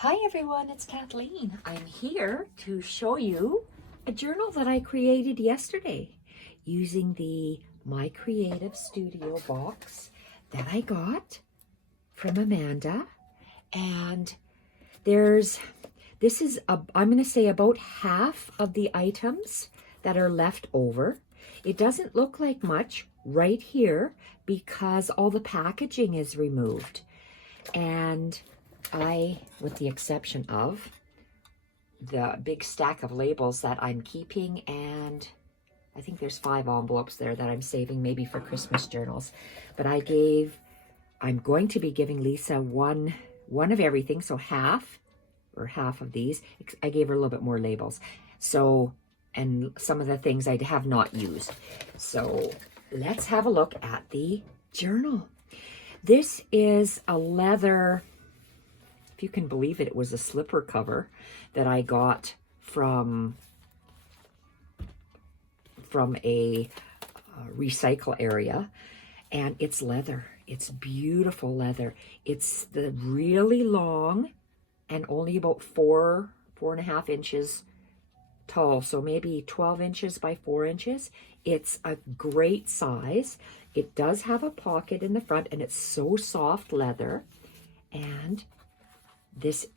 Hi everyone, it's Kathleen. I'm here to show you a journal that I created yesterday using the My Creative Studio box that I got from Amanda. And I'm going to say about half of the items that are left over. It doesn't look like much right here because all the packaging is removed. And with the exception of the big stack of labels that I'm keeping, and I think there's 5 envelopes there that I'm saving maybe for Christmas journals. But I'm going to be giving Lisa one of everything, so half of these. I gave her a little bit more labels. So, and some of the things I have not used. So let's have a look at the journal. This is a leather, if you can believe it, it was a slipper cover that I got from a recycle area, and it's leather. It's beautiful leather. It's the really long and only about 4.5 inches tall, so maybe 12 inches by 4 inches. It's a great size. It does have a pocket in the front, and it's so soft leather, and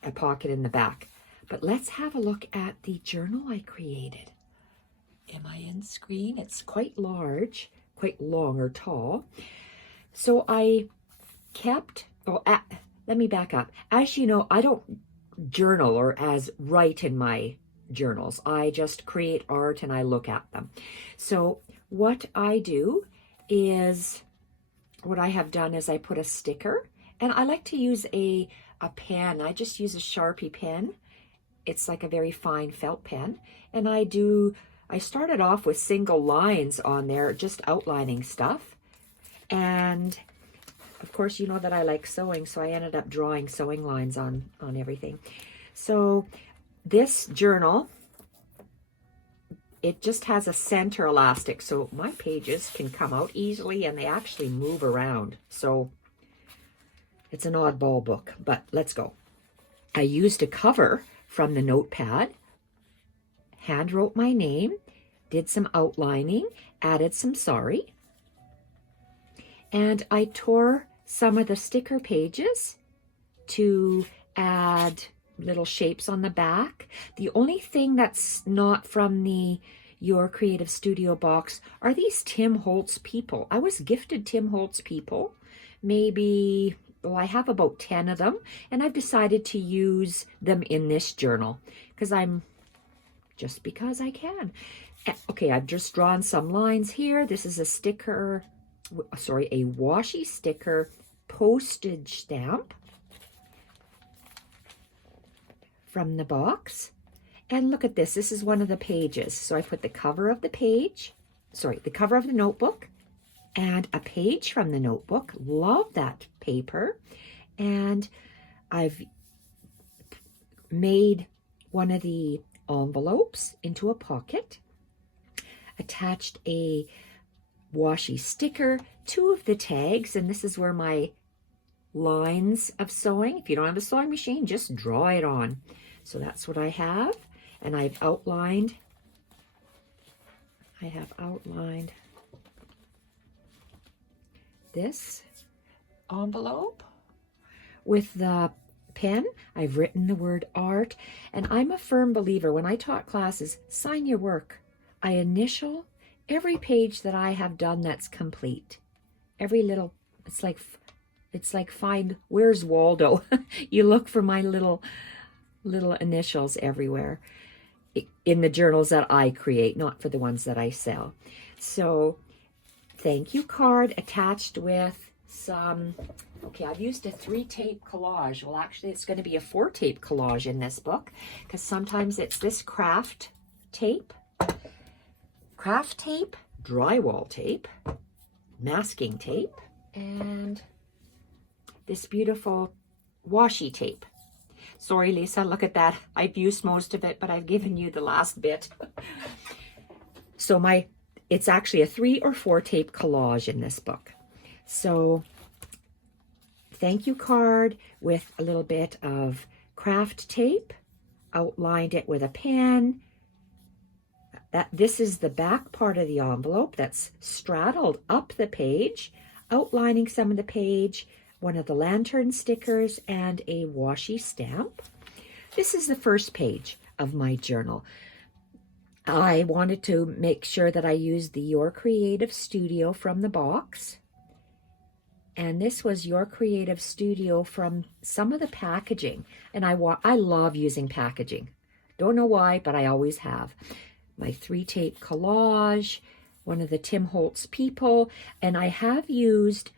a pocket in the back. But let's have a look at the journal I created. Am I in screen? It's quite large, quite long or tall. So let me back up. As you know, I don't journal or write in my journals. I just create art and I look at them. So what I have done is I put a sticker, and I like to use a pen. I just use a Sharpie pen. It's like a very fine felt pen. And I started off with single lines on there, just outlining stuff. And of course, you know that I like sewing, so I ended up drawing sewing lines on everything. So this journal, it just has a center elastic, so my pages can come out easily and they actually move around. So it's an oddball book, but let's go. I used a cover from the notepad, hand wrote my name, did some outlining, added some sorry, and I tore some of the sticker pages to add little shapes on the back. The only thing that's not from the Your Creative Studio box are these Tim Holtz people. I was gifted Tim Holtz people, maybe, well, I have about 10 of them, and I've decided to use them in this journal because I can. Okay, I've just drawn some lines here. This is a washi sticker postage stamp from the box. And look at this. This is one of the pages. So I put the cover of the notebook, and a page from the notebook. Love that paper. And I've made one of the envelopes into a pocket, attached a washi sticker, 2 of the tags, and this is where my lines of sewing. If you don't have a sewing machine, just draw it on. So that's what I have, and I have outlined this envelope with the pen. I've written the word art, and I'm a firm believer, when I taught classes, sign your work. I initial every page that I have done that's complete. Every little, it's like find, where's Waldo? You look for my little initials everywhere in the journals that I create, not for the ones that I sell. So thank you card attached with some, okay, I've used a 3-tape collage. Well, actually, it's going to be a 4-tape collage in this book, because sometimes it's this craft tape, drywall tape, masking tape, and this beautiful washi tape. Sorry, Lisa, look at that. I've used most of it, but I've given you the last bit. So it's actually a 3 or 4 tape collage in this book. So thank you card with a little bit of craft tape, outlined it with a pen. This is the back part of the envelope that's straddled up the page, outlining some of the page, one of the lantern stickers, and a washi stamp. This is the first page of my journal. I wanted to make sure that I used the Your Creative Studio from the box. And this was Your Creative Studio from some of the packaging. And I love using packaging. Don't know why, but I always have. My 3-tape collage, one of the Tim Holtz people, and I have used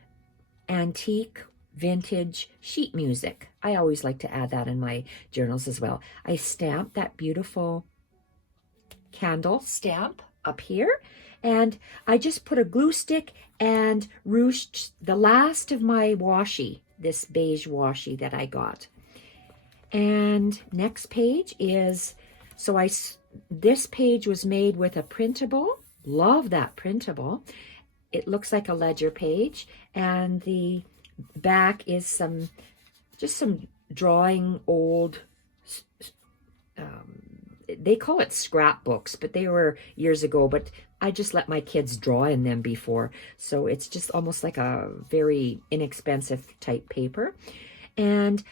antique vintage sheet music. I always like to add that in my journals as well. I stamped that beautiful candle stamp up here, and I just put a glue stick and ruched the last of my washi, this beige washi that I got. And next page is, this page was made with a printable. Love that printable. It looks like a ledger page, and the back is just some drawing old, they call it scrapbooks, but they were years ago, but I just let my kids draw in them before. So it's just almost like a very inexpensive type paper. And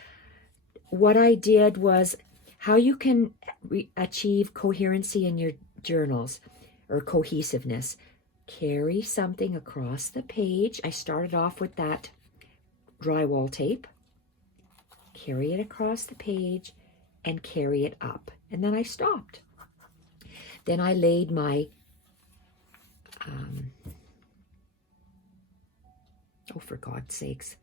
what I did was how you can achieve coherency in your journals, or cohesiveness. Carry something across the page. I started off with that drywall tape. Carry it across the page and carry it up. And then I stopped. Then I laid my, for God's sakes,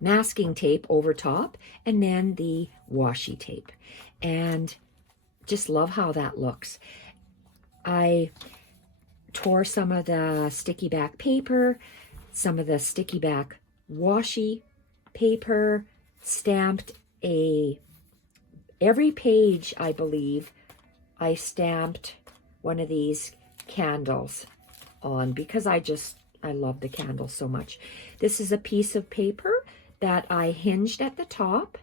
masking tape over top, and then the washi tape. And just love how that looks. I tore some of the sticky back paper, some of the sticky back washi paper, stamped every page, I believe, I stamped one of these candles on, because I love the candles so much. This is a piece of paper that I hinged at the top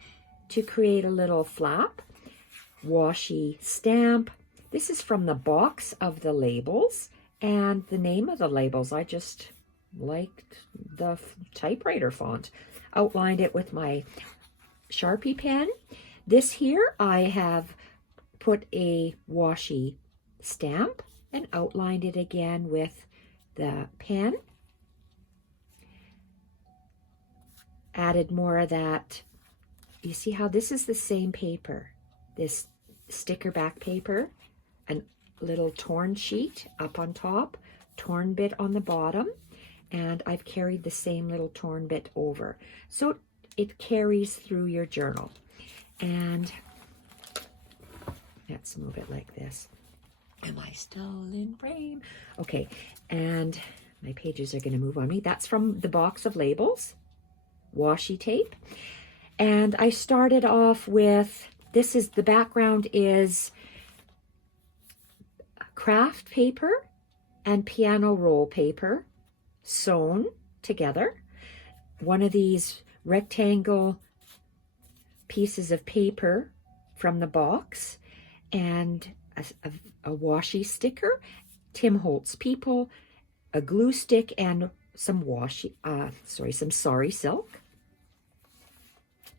to create a little flap. Washi stamp. This is from the box of the labels, and the name of the labels, I just liked the typewriter font. Outlined it with my Sharpie pen. This here, I have put a washi stamp and outlined it again with the pen. Added more of that. You see how this is the same paper, this sticker back paper, a little torn sheet up on top, torn bit on the bottom, and I've carried the same little torn bit over. So it carries through your journal. And let's move it like this. Am I still in frame? Okay, and my pages are going to move on me. That's from the box of labels, washi tape. And I started off with, the background is craft paper and piano roll paper sewn together. One of these rectangle pieces of paper from the box, and a washi sticker, Tim Holtz people, a glue stick, and some some sari silk.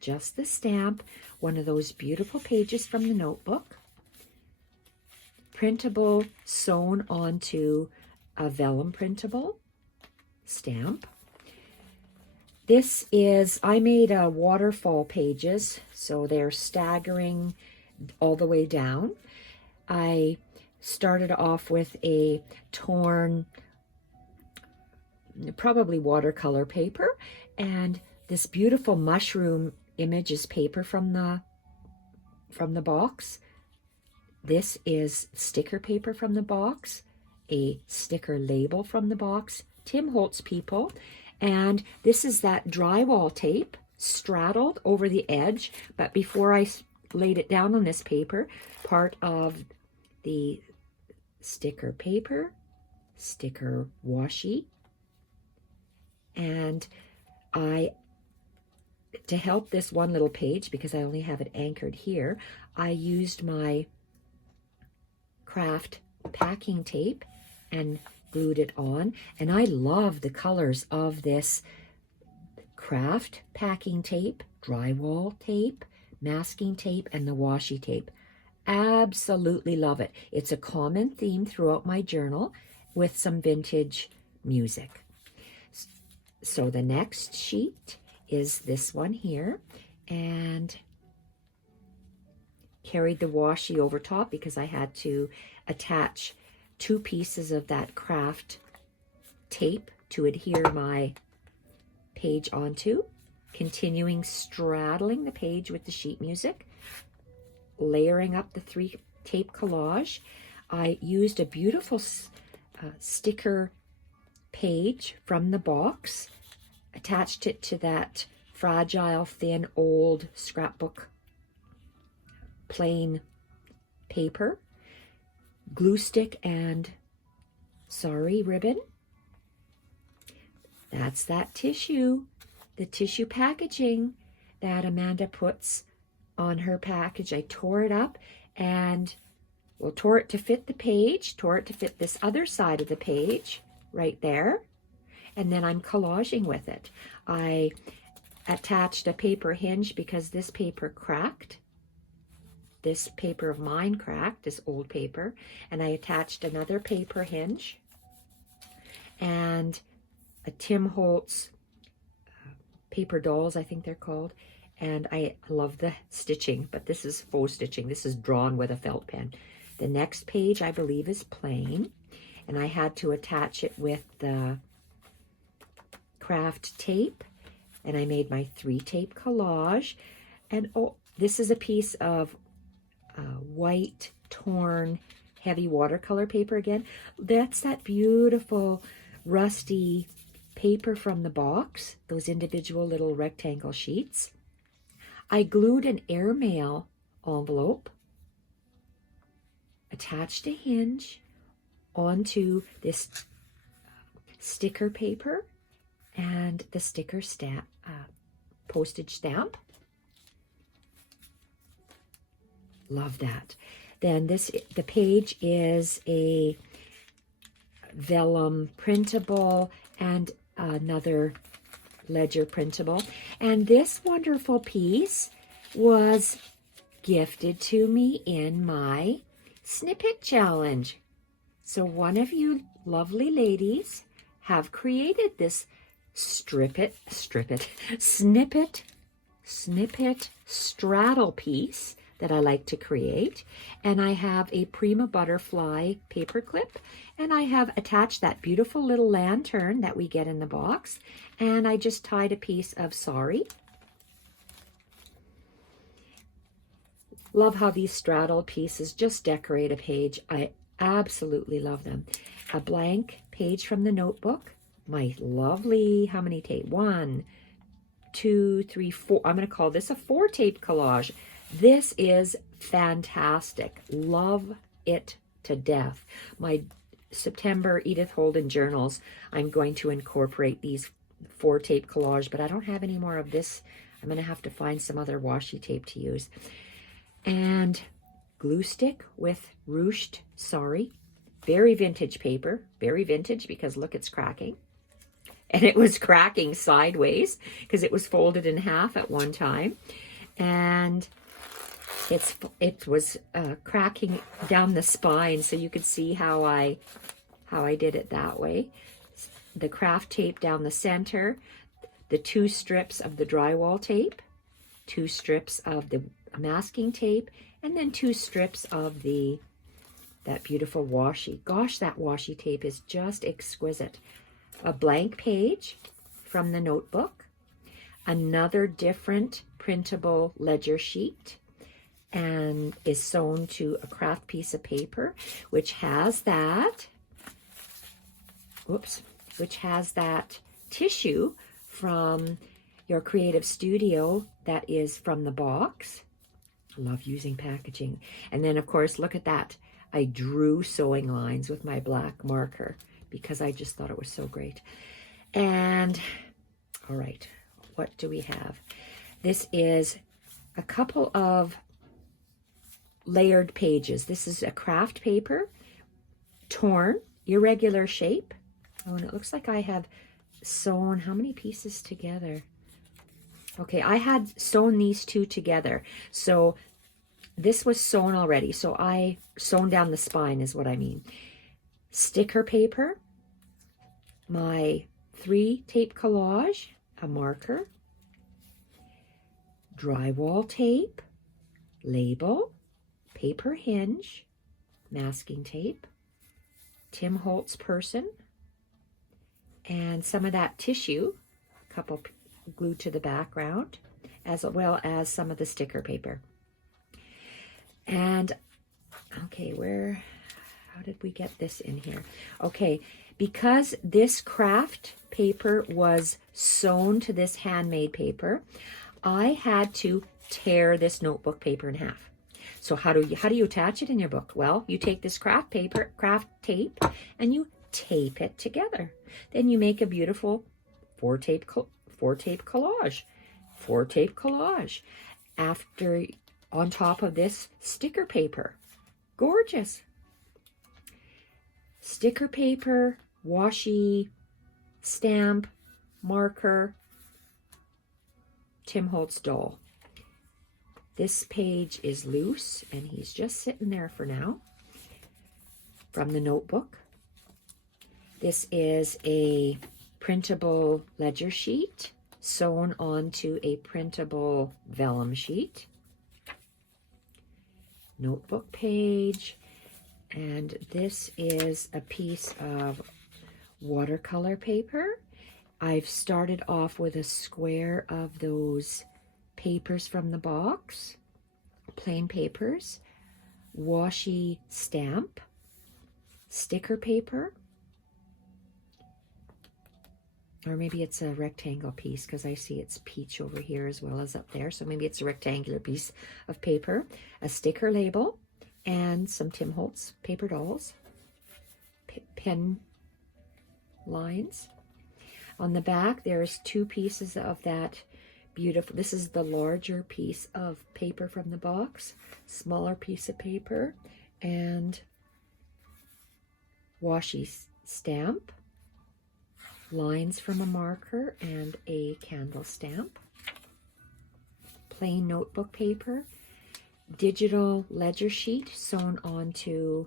Just the stamp, one of those beautiful pages from the notebook. Printable sewn onto a vellum printable stamp. This is, I made a Waterfall Pages, so they're staggering all the way down. I started off with a torn, probably watercolor paper, and this beautiful mushroom image is paper from the box. This is sticker paper from the box, a sticker label from the box, Tim Holtz people, and this is that drywall tape straddled over the edge, but before I laid it down on this paper, part of the sticker paper, sticker washi, and I to help this one little page, because I only have it anchored here, I used my craft packing tape and glued it on. And I love the colors of this craft packing tape, drywall tape, masking tape, and the washi tape. Absolutely love it. It's a common theme throughout my journal with some vintage music. So the next sheet is this one here, and carried the washi over top because I had to attach 2 pieces of that craft tape to adhere my page onto, continuing straddling the page with the sheet music, layering up the 3 tape collage. I used a beautiful sticker page from the box, attached it to that fragile, thin, old scrapbook plain paper, glue stick and ribbon. That's that tissue, the tissue packaging that Amanda puts on her package. I tore it up and, well, tore it to fit the page, tore it to fit this other side of the page right there, and then I'm collaging with it. I attached a paper hinge because this paper cracked. This paper of mine cracked, this old paper, and I attached another paper hinge and a Tim Holtz paper dolls, I think they're called. And I love the stitching, but this is faux stitching. This is drawn with a felt pen. The next page, I believe, is plain, and I had to attach it with the craft tape, and I made my 3 tape collage. And oh, this is a piece of white torn heavy watercolor paper again. That's that beautiful rusty paper from the box, those individual little rectangle sheets. I glued an airmail envelope, attached a hinge onto this sticker paper and the sticker stamp, postage stamp. Love that. Then the page is a vellum printable and another ledger printable. And this wonderful piece was gifted to me in my snippet challenge. So one of you lovely ladies have created this snippet straddle piece that I like to create. And I have a Prima Butterfly paper clip, and I have attached that beautiful little lantern that we get in the box, and I just tied a piece of sari. Love how these straddle pieces just decorate a page. I absolutely love them. A blank page from the notebook. My lovely, how many tape? 1, 2, 3, 4. I'm going to call this a 4 tape collage. This is fantastic. Love it to death. My September Edith Holden journals, I'm going to incorporate these 4 tape collage, but I don't have any more of this. I'm going to have to find some other washi tape to use. And glue stick with ruched sari. Very vintage paper. Very vintage because look, it's cracking. And it was cracking sideways because it was folded in half at one time. And it was cracking down the spine, so you could see how I did it that way. The craft tape down the center, the 2 strips of the drywall tape, 2 strips of the masking tape, and then 2 strips of that beautiful washi. Gosh, that washi tape is just exquisite. A blank page from the notebook, another different printable ledger sheet, and is sewn to a craft piece of paper, which has that, tissue from Your Creative Studio that is from the box. I love using packaging. And then, of course, look at that. I drew sewing lines with my black marker because I just thought it was so great. And, all right, what do we have? This is a couple of layered pages. This is a craft paper, torn, irregular shape. Oh, and it looks like I have sewn how many pieces together? Okay, I had sewn these two together. So this was sewn already. So I sewn down the spine is what I mean. Sticker paper, my 3 tape collage, a marker, drywall tape, label, paper hinge, masking tape, Tim Holtz person, and some of that tissue, a couple glued to the background, as well as some of the sticker paper. And, okay, how did we get this in here? Okay, because this craft paper was sewn to this handmade paper, I had to tear this notebook paper in half. So how do you attach it in your book? Well, you take this craft tape, and you tape it together. Then you make a beautiful 4 tape collage. After, on top of this sticker paper. Gorgeous. Sticker paper, washi, stamp, marker, Tim Holtz doll. This page is loose, and he's just sitting there for now. From the notebook. This is a printable ledger sheet sewn onto a printable vellum sheet. Notebook page. And this is a piece of watercolor paper. I've started off with a square of those papers from the box, plain papers, washi stamp, sticker paper, or maybe it's a rectangle piece because I see it's peach over here as well as up there, so maybe it's a rectangular piece of paper, a sticker label, and some Tim Holtz paper dolls, pen lines. On the back, there's 2 pieces of that beautiful, this is the larger piece of paper from the box, smaller piece of paper, and washi stamp, lines from a marker, and a candle stamp, plain notebook paper, digital ledger sheet sewn onto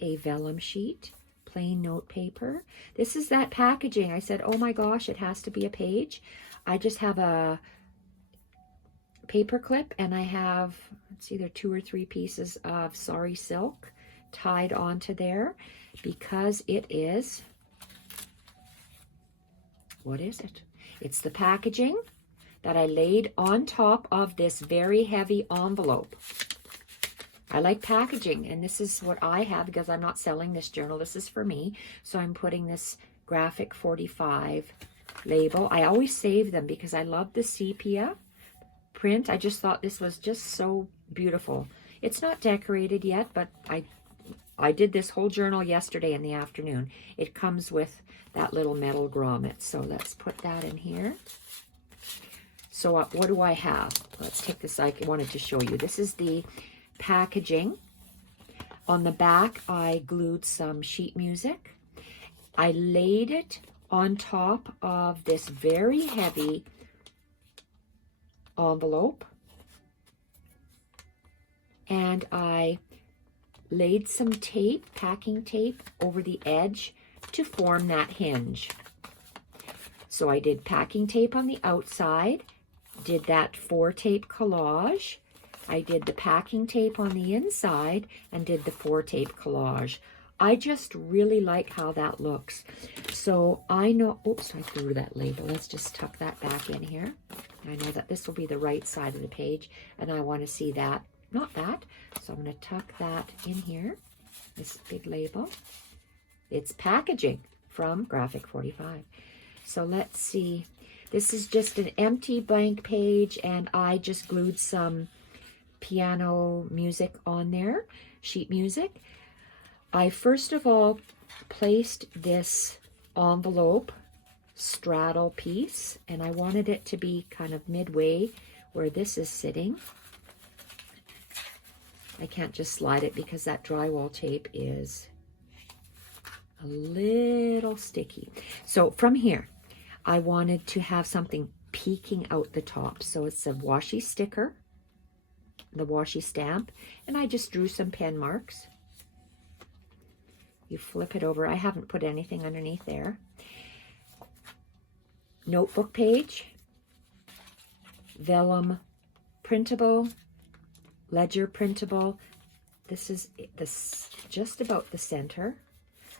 a vellum sheet, plain note paper. This is that packaging. I said, oh my gosh, it has to be a page. I just have a paper clip, and I have, it's either 2 or 3 pieces of sari silk tied onto there because it is, what is it? It's the packaging that I laid on top of this very heavy envelope. I like packaging, and this is what I have because I'm not selling this journal. This is for me. So I'm putting this graphic 45 label. I always save them because I love the sepia print. I just thought this was just so beautiful. It's not decorated yet, but I did this whole journal yesterday in the afternoon. It comes with that little metal grommet. So let's put that in here. So what do I have? Let's take this. I wanted to show you. This is the packaging. On the back, I glued some sheet music. I laid it on top of this very heavy envelope. And I laid some tape, packing tape, over the edge to form that hinge. So I did packing tape on the outside, did that 4 tape collage. I did the packing tape on the inside and did the 4 tape collage. I just really like how that looks. So I know, oops, I threw that label. Let's just tuck that back in here. I know that this will be the right side of the page, and I want to see that, not that. So I'm going to tuck that in here, this big label. It's packaging from Graphic 45. So let's see. This is just an empty blank page, and I just glued some piano music on there, sheet music. I first of all placed this envelope straddle piece, and I wanted it to be kind of midway where this is sitting. I can't just slide it because that drywall tape is a little sticky. So from here, I wanted to have something peeking out the top. So it's a washi sticker, the washi stamp, and I just drew some pen marks. You flip it over. I haven't put anything underneath there. Notebook page, vellum printable, ledger printable. This is just about the center.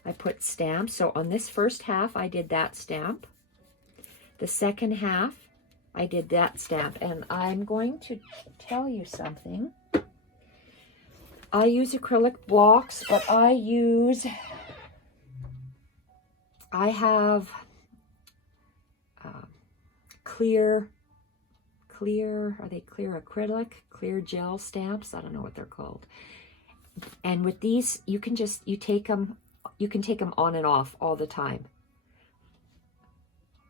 I put stamps. So on this first half, I did that stamp. The second half, I did that stamp. And I'm going to tell you something. I use acrylic blocks, but I have clear, are they clear acrylic, clear gel stamps? I don't know what they're called. And with these, you can take them on and off all the time.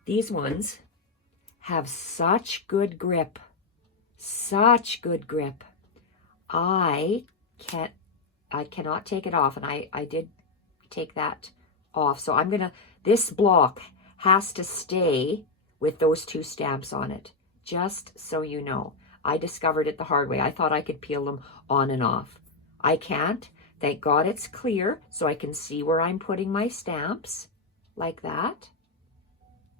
These ones have such good grip, such good grip. I cannot take it off, and I did take that off. So this block has to stay with those two stamps on it. Just so you know, I discovered it the hard way. I thought I could peel them on and off. I can't. Thank God it's clear, so I can see where I'm putting my stamps, like that.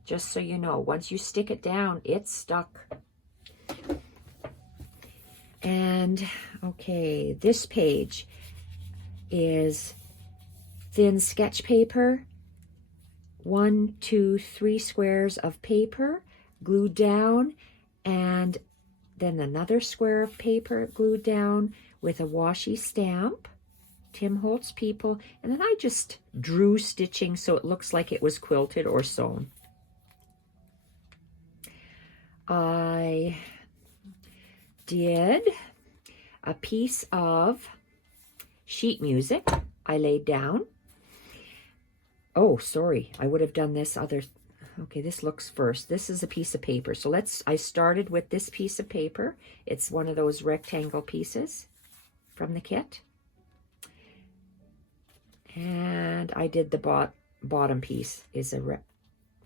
Just so you know, once you stick it down, it's stuck. And, okay, this page is thin sketch paper, 1, 2, 3 squares of paper glued down, and then another square of paper glued down with a washi stamp, Tim Holtz People, and then I just drew stitching so it looks like it was quilted or sewn. I did a piece of sheet music I laid down. Oh, sorry, I would have done this other. Okay, this looks first. This is a piece of paper. So I started with this piece of paper. It's one of those rectangle pieces from the kit. And I did the bottom piece.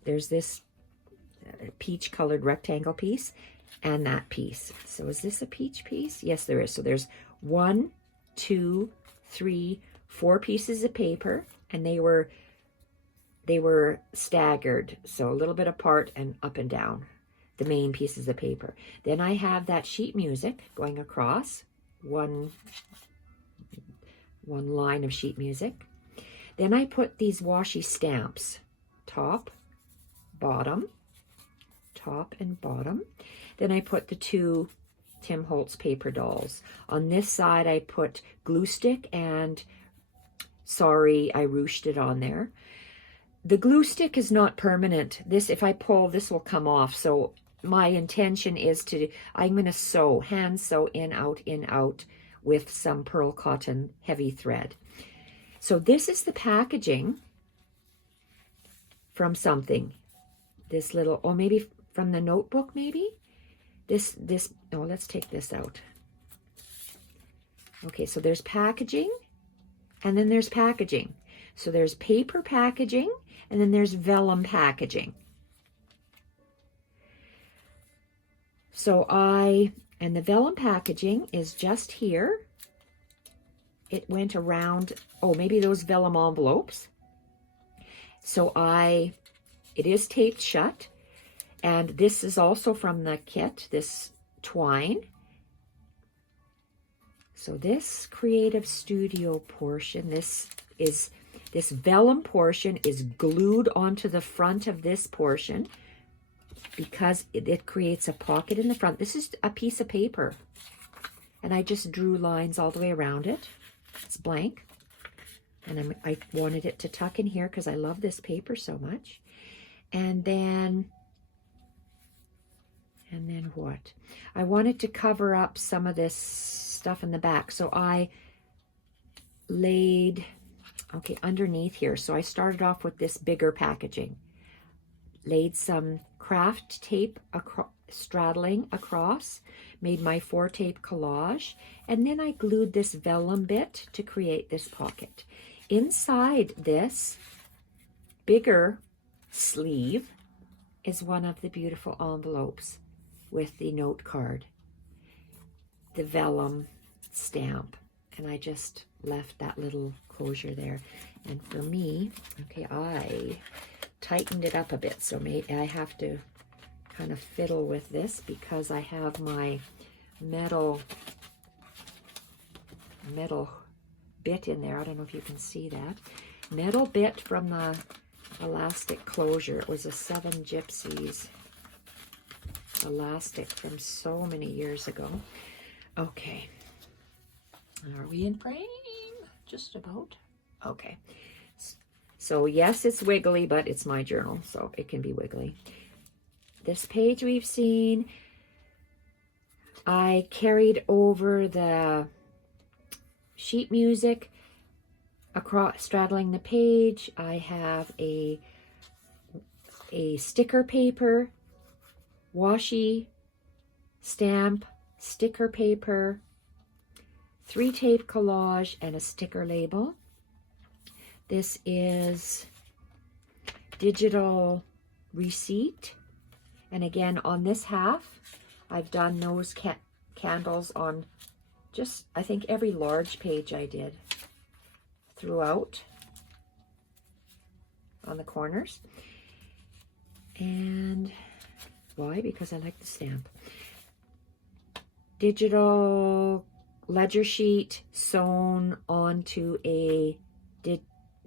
There's this peach colored rectangle piece and that piece. So is this a peach piece? Yes, there is. So there's 1, 2, 3, 4 pieces of paper, and they were staggered, so a little bit apart and up and down, the main pieces of paper. Then I have that sheet music going across, one line of sheet music. Then I put these washi stamps, top, bottom, top and bottom. Then I put the 2 Tim Holtz paper dolls. On this side I put glue stick, and sorry, I ruched it on there. The glue stick is not permanent. If I pull, this will come off. So my intention is I'm going to hand sew in, out with some pearl cotton heavy thread. So this is the packaging from something. This little, maybe from the notebook, maybe? Let's take this out. Okay, so there's packaging, and then there's packaging. So there's paper packaging, and then there's vellum packaging. And the vellum packaging is just here. It went around, maybe those vellum envelopes. So it is taped shut. And this is also from the kit, this twine. So this creative studio portion, this vellum portion is glued onto the front of this portion because it creates a pocket in the front. This is a piece of paper, and I just drew lines all the way around it. It's blank, and I wanted it to tuck in here because I love this paper so much. And then what? I wanted to cover up some of this stuff in the back, so I laid underneath here. So I started off with this bigger packaging, laid some craft tape straddling across, made my 4-tape collage, and then I glued this vellum bit to create this pocket. Inside this bigger sleeve is one of the beautiful envelopes with the note card, the vellum stamp, and I just left that little closure there. And for me, okay, I tightened it up a bit, so maybe I have to kind of fiddle with this because I have my metal bit in there. I don't know if you can see that. Metal bit from the elastic closure. It was a 7 Gypsies elastic from so many years ago. Okay. Are we in frame? Just about. Okay. So yes, it's wiggly, but it's my journal, so it can be wiggly. This page we've seen. I carried over the sheet music across, straddling the page. I have a sticker paper, washi, stamp, sticker paper, 3-tape collage, and a sticker label. This is digital receipt. And again, on this half, I've done those candles on just, I think, every large page I did throughout on the corners. And why? Because I like the stamp. Digital ledger sheet sewn onto a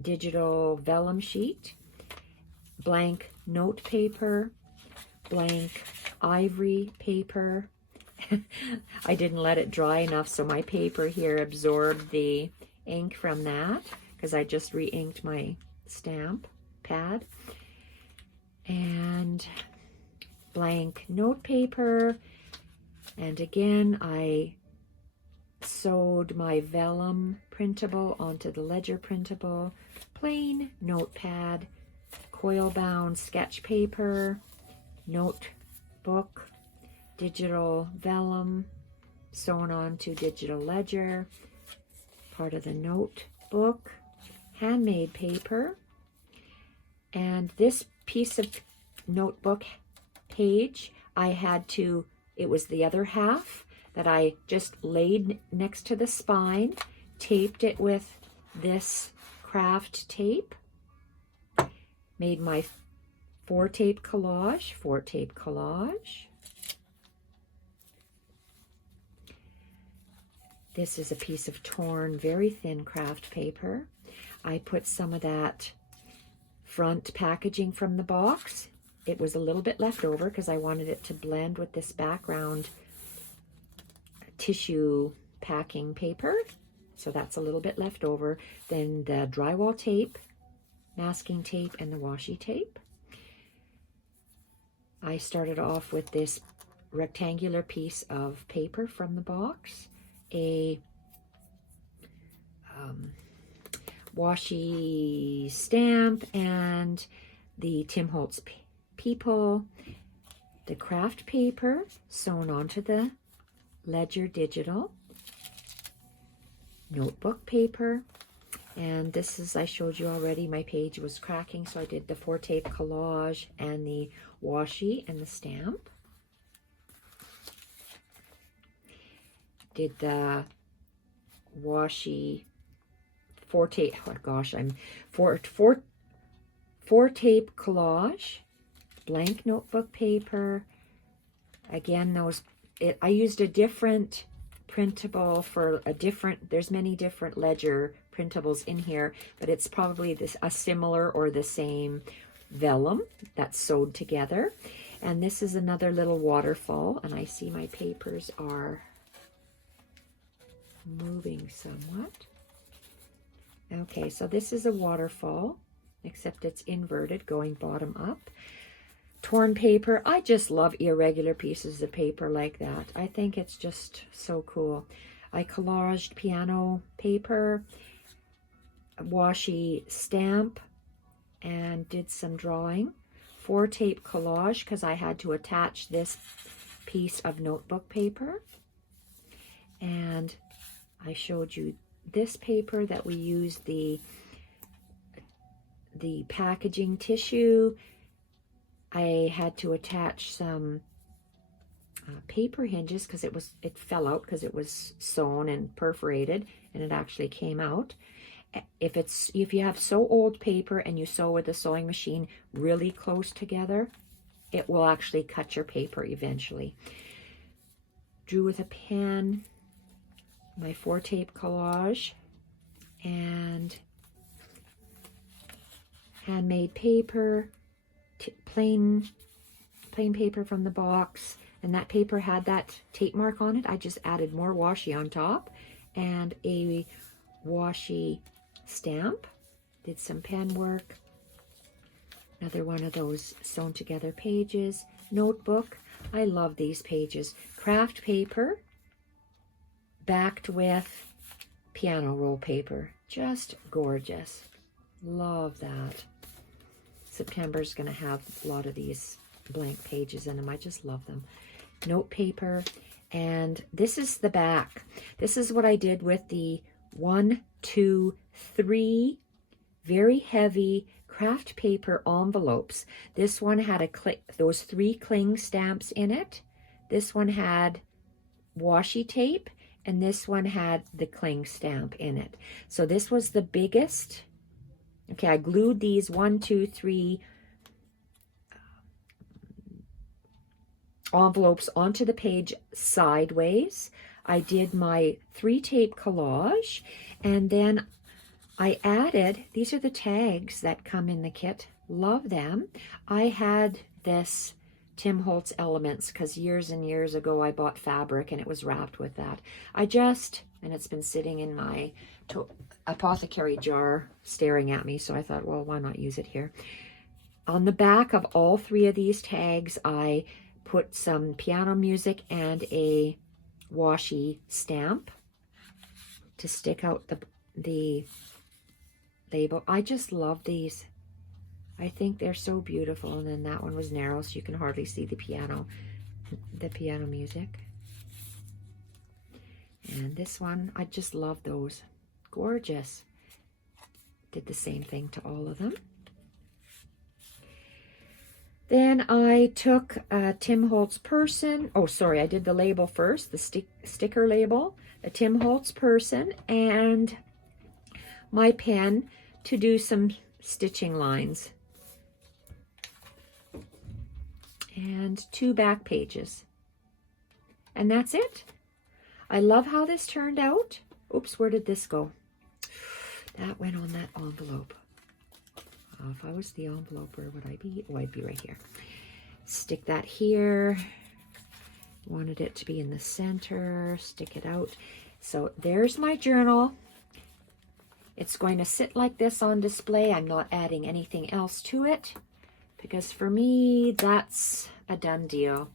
digital vellum sheet, blank note paper, blank ivory paper. I didn't let it dry enough, so my paper here absorbed the ink from that because I just re-inked my stamp pad. And blank note paper. And again, I sewed my vellum printable onto the ledger printable, plain notepad, coil bound sketch paper, notebook, digital vellum sewn onto digital ledger, part of the notebook, handmade paper. And this piece of notebook page, I had to, it was the other half that I just laid next to the spine, taped it with this craft tape, made my 4-tape collage, 4-tape collage. This is a piece of torn, very thin craft paper. I put some of that front packaging from the box. It was a little bit left over because I wanted it to blend with this background tissue packing paper. So that's a little bit left over. Then the drywall tape, masking tape, and the washi tape. I started off with this rectangular piece of paper from the box, a washi stamp, and the Tim Holtz people, the craft paper sewn onto the ledger digital, notebook paper, and this is, I showed you already, my page was cracking, so I did the 4-tape collage and the washi and the stamp. Did the washi 4-tape, oh gosh, I'm 4-tape collage, blank notebook paper. Again, I used a different printable for a different, there's many different ledger printables in here, but it's probably a similar or the same vellum that's sewed together. And this is another little waterfall, and I see my papers are moving somewhat. Okay, so this is a waterfall, except it's inverted, going bottom up. Torn paper. I just love irregular pieces of paper like that. I think it's just so cool. I collaged piano paper, washi stamp, and did some drawing. 4-tape collage because I had to attach this piece of notebook paper. And I showed you this paper that we used the packaging tissue. I had to attach some paper hinges because it fell out because it was sewn and perforated, and it actually came out. If you have so old paper and you sew with a sewing machine really close together, it will actually cut your paper eventually. Drew with a pen my 4-tape collage and handmade paper, plain paper from the box, and that paper had that tape mark on it. I just added more washi on top and a washi stamp. Did some pen work. Another one of those sewn together pages. Notebook. I love these pages. Craft paper backed with piano roll paper. Just gorgeous. Love that. September's going to have a lot of these blank pages in them. I just love them. Note paper. And this is the back. This is what I did with the 1, 2, 3 very heavy craft paper envelopes. This one had those 3 cling stamps in it. This one had washi tape, and this one had the cling stamp in it. So this was the biggest. Okay, I glued these 1, 2, 3 envelopes onto the page sideways. I did my 3-tape collage, and then I added, these are the tags that come in the kit. Love them. I had this Tim Holtz Elements because years and years ago I bought fabric and it was wrapped with that. And it's been sitting in my apothecary jar staring at me, so I thought, well, why not use it here? On the back of all 3 of these tags, I put some piano music and a washi stamp to stick out the label. I just love these. I think they're so beautiful. And then that one was narrow, so you can hardly see the piano music. And this one, I just love those. Gorgeous. Did the same thing to all of them. Then I took Tim Holtz person. Oh, sorry, I did the label first, the sticker label, a Tim Holtz person, and my pen to do some stitching lines. And 2 back pages. And that's it. I love how this turned out. Oops, where did this go? That went on that envelope. If I was the envelope, where would I be? Oh, I'd be right here. Stick that here. Wanted it to be in the center. Stick it out. So there's my journal. It's going to sit like this on display. I'm not adding anything else to it because for me, that's a done deal.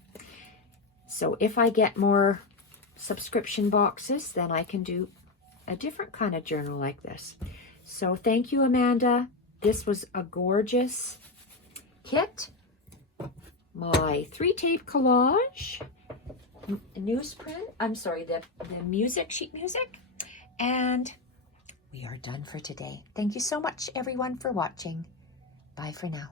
So if I get more subscription boxes, then I can do a different kind of journal like this. So thank you, Amanda. This was a gorgeous kit. My 3-tape collage, newsprint, I'm sorry, the sheet music, and we are done for today. Thank you so much, everyone, for watching. Bye for now.